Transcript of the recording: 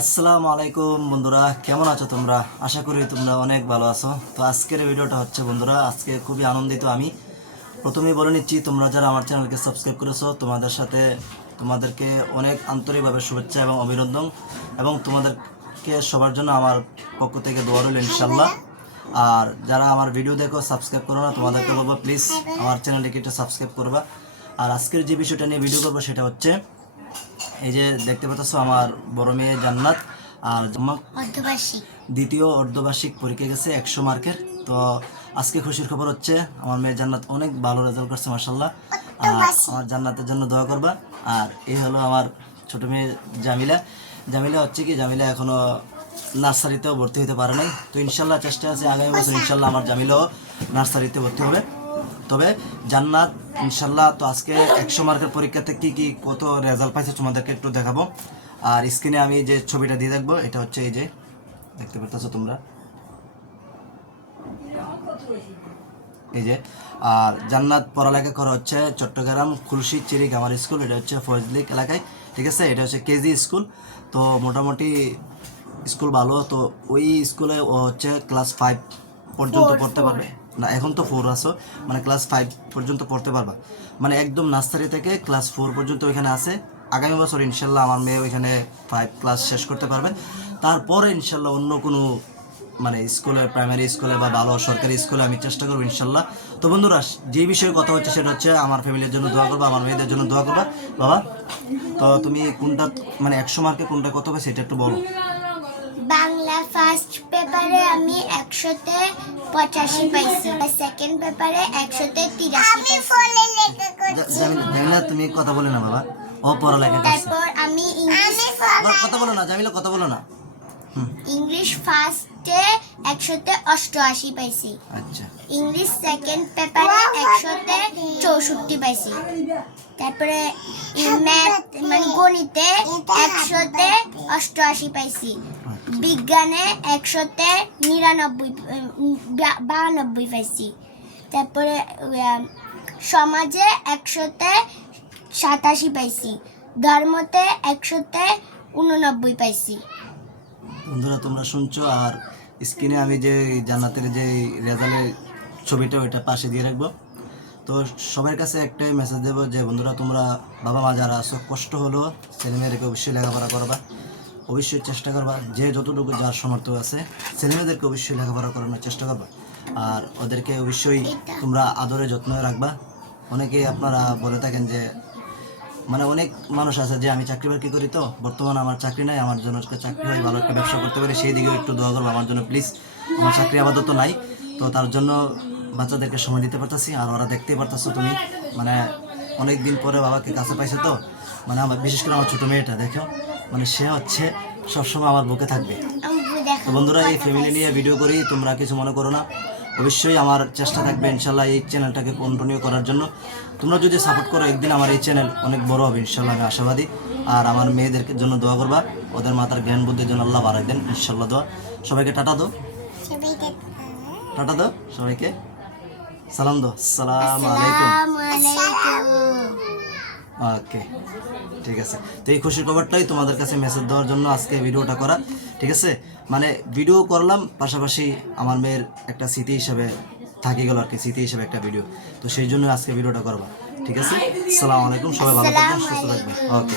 আসসালামু আলাইকুম বন্ধুরা, কেমন আছো তোমরা? আশা করি তোমরা অনেক ভালো আছো। তো আজকের ভিডিওটা হচ্ছে বন্ধুরা, আজকে খুবই আনন্দিত আমি। প্রথমেই বলে নিচ্ছি, তোমরা যারা আমার চ্যানেলকে সাবস্ক্রাইব করেছ, তোমাদের সাথে তোমাদেরকে অনেক আন্তরিকভাবে শুভেচ্ছা এবং অভিনন্দন এবং তোমাদেরকে সবার জন্য আমার পক্ষ থেকে দোয়া রইল ইনশাল্লাহ আর যারা আমার ভিডিও দেখো, সাবস্ক্রাইব করো না, তোমাদেরকে বলব, প্লিজ আমার চ্যানেলটিকে একটু সাবস্ক্রাইব করবা। আর আজকের যে বিষয়টা নিয়ে ভিডিও করব, সেটা হচ্ছে এই যে দেখতে পাচ্ছ আমার বড় মেয়ে জান্নাত আর দ্বিতীয় অর্ধবার্ষিক পরীক্ষা গেছে একশো মার্কের। তো আজকে খুশির খবর হচ্ছে আমার মেয়ে জান্নাত অনেক ভালো রেজাল্ট করছে মার্শাল্লাহ আর আমার জান্নাতের জন্য দোয়া করবা। আর এই হলো আমার ছোট মেয়ে জামিলা। জামিলা হচ্ছে কি জামিলা এখনও নার্সারিতেও ভর্তি হতে পারে নাই। তো ইনশাল্লাহ চেষ্টা আছে আগামী বছর ইনশাল্লাহ আমার জামিলাও নার্সারিতে ভর্তি হবে। তবে জান্নাত ইনশাল্লাহ তো আজকে একশো মার্কের পরীক্ষাতে কি কি কত রেজাল্ট পাইছে তোমাদেরকে একটু দেখাবো। আর স্ক্রিনে আমি যে ছবিটা দিয়ে দেখব এটা হচ্ছে এই যে দেখতে পাচ্ছ তোমরা? এই যে আর জান্নাত পড়ালেখা করা হচ্ছে চট্টগ্রাম খুলশি চিরি গামার স্কুল এটা হচ্ছে ফজলিক এলাকায় ঠিক আছে? এটা হচ্ছে কেজি স্কুল। তো মোটামুটি স্কুল ভালো তো ওই স্কুলে ও হচ্ছে ক্লাস ফাইভ পর্যন্ত পড়তে পারবে। না, এখন তো ফোর আসো মানে ক্লাস ফাইভ পর্যন্ত পড়তে পারবা। মানে একদম নার্সারি থেকে ক্লাস ফোর পর্যন্ত ওইখানে আছে। আগামী বছর ইনশাল্লাহ আমার মেয়ে ওইখানে ফাইভ ক্লাস শেষ করতে পারবে। তারপরে ইনশাল্লাহ অন্য কোনো মানে স্কুলে প্রাইমারি স্কুলে বা ভালো সরকারি স্কুলে আমি চেষ্টা করব ইনশাল্লাহ। তো বন্ধুরা, যে বিষয়ে কথা হচ্ছে সেটা হচ্ছে আমার ফ্যামিলির জন্য দোয়া করবা, আমার মেয়েদের জন্য দোয়া করবা। বাবা, তো তুমি কোনটা মানে একশো মার্কে কোনটা কত হবে সেটা একটু বলো। বাংলা ফার্স্ট পেপারে আমি একশোতে পঁচাশি পাইছি। সেকেন্ড পেপারে একশোতে তিরাশি পাইছি। জামিলা তুমি কথা বলে না বাবা। ও পড়ালেখা তারপর আমি ইংলিশ কথা বলো না জামিলা কথা বলো না। ইংলিশ ফার্স্টে একশোতে অষ্টআশি পাইছি। আচ্ছা। ইংলিশ সেকেন্ড পেপারে একশোতে চৌষট্টি পাইছি। তারপরে ম্যাথ মানে গণিতে একশোতে অষ্টআশি পাইছি। বিজ্ঞানে একশোতে নিরানব্বই বাহানব্বই পাইছি। তারপরে সমাজে একশোতে সাতাশি পাইছি। ধর্মতে একশোতে উননব্বই পাইছি। বন্ধুরা, তোমরা শুনছো, আর স্ক্রিনে আমি যে জান্নাতের যে রেজাল্টের ছবিটা, ওইটা পাশে দিয়ে রাখব। তো সবার কাছে একটাই মেসেজ দেবো যে, বন্ধুরা, তোমরা বাবা মা যারা আছো, কষ্ট হলো ছেলেমেয়েদেরকে অবশ্যই লেখাপড়া করবা। অবশ্যই চেষ্টা করবা, যে যতটুকু যার সামর্থ্য আছে, ছেলেমেয়েদেরকে অবশ্যই লেখাপড়া করানোর চেষ্টা করবা। আর ওদেরকে অবশ্যই তোমরা আদরে যত্ন রাখবা। অনেকেই আপনারা বলে থাকেন যে মানে অনেক মানুষ আছে যে, আমি চাকরি বাকরি করি তো, বর্তমানে আমার চাকরি নাই, আমার জন্য চাকরি হয়, ভালো একটা ব্যবসা করতে পারি, সেই দিকেও একটু দোয়া করব, আমার জন্য প্লিজ আমার চাকরি আপাতত নাই। তো তার জন্য বাচ্চাদেরকে সময় দিতে পারতেছি, আর ওরা দেখতেই পারতেছো তুমি মানে অনেক দিন পরে বাবাকে কাছে পাইছে তো মানে আমার, বিশেষ করে আমার ছোটো মেয়েটা, দেখো। মানে সে হচ্ছে সবসময় আমার বুকে থাকবে। তো বন্ধুরা এই ফ্যামিলি নিয়ে ভিডিও করি তোমরা কিছু মনে করো না। অবশ্যই আমার চেষ্টা থাকবে ইনশাল্লাহ এই চ্যানেলটাকে কন্টিনিউ করার জন্য। তোমরা যদি সাপোর্ট করো একদিন আমার এই চ্যানেল অনেক বড় হবে ইনশাল্লাহ আমি আশাবাদী। আর আমার মেয়েদেরকে জন্য দোয়া করবা ওদের মাতার জ্ঞান বুদ্ধির জন্য আল্লাহ বাড়াই দেন ইনশাল্লাহ দোয়া। সবাইকে টাটা দো টাটা দো সবাইকে। সালাম দো সালাম আলাইকুম। ওকে ঠিক আছে। তো এই খুশির খবরটাই তোমাদের কাছে মেসেজ দেওয়ার জন্য আজকে ভিডিওটা করা ঠিক আছে? মানে ভিডিও করলাম পাশাপাশি আমার মেয়ের একটা স্মৃতি হিসেবে থাকি গেল আর কি স্মৃতি হিসেবে একটা ভিডিও তো সেই জন্য আজকে ভিডিওটা করবা ঠিক আছে? সালাম আলাইকুম সবাই ভালো থাকবেন সুস্থ থাকবেন। ওকে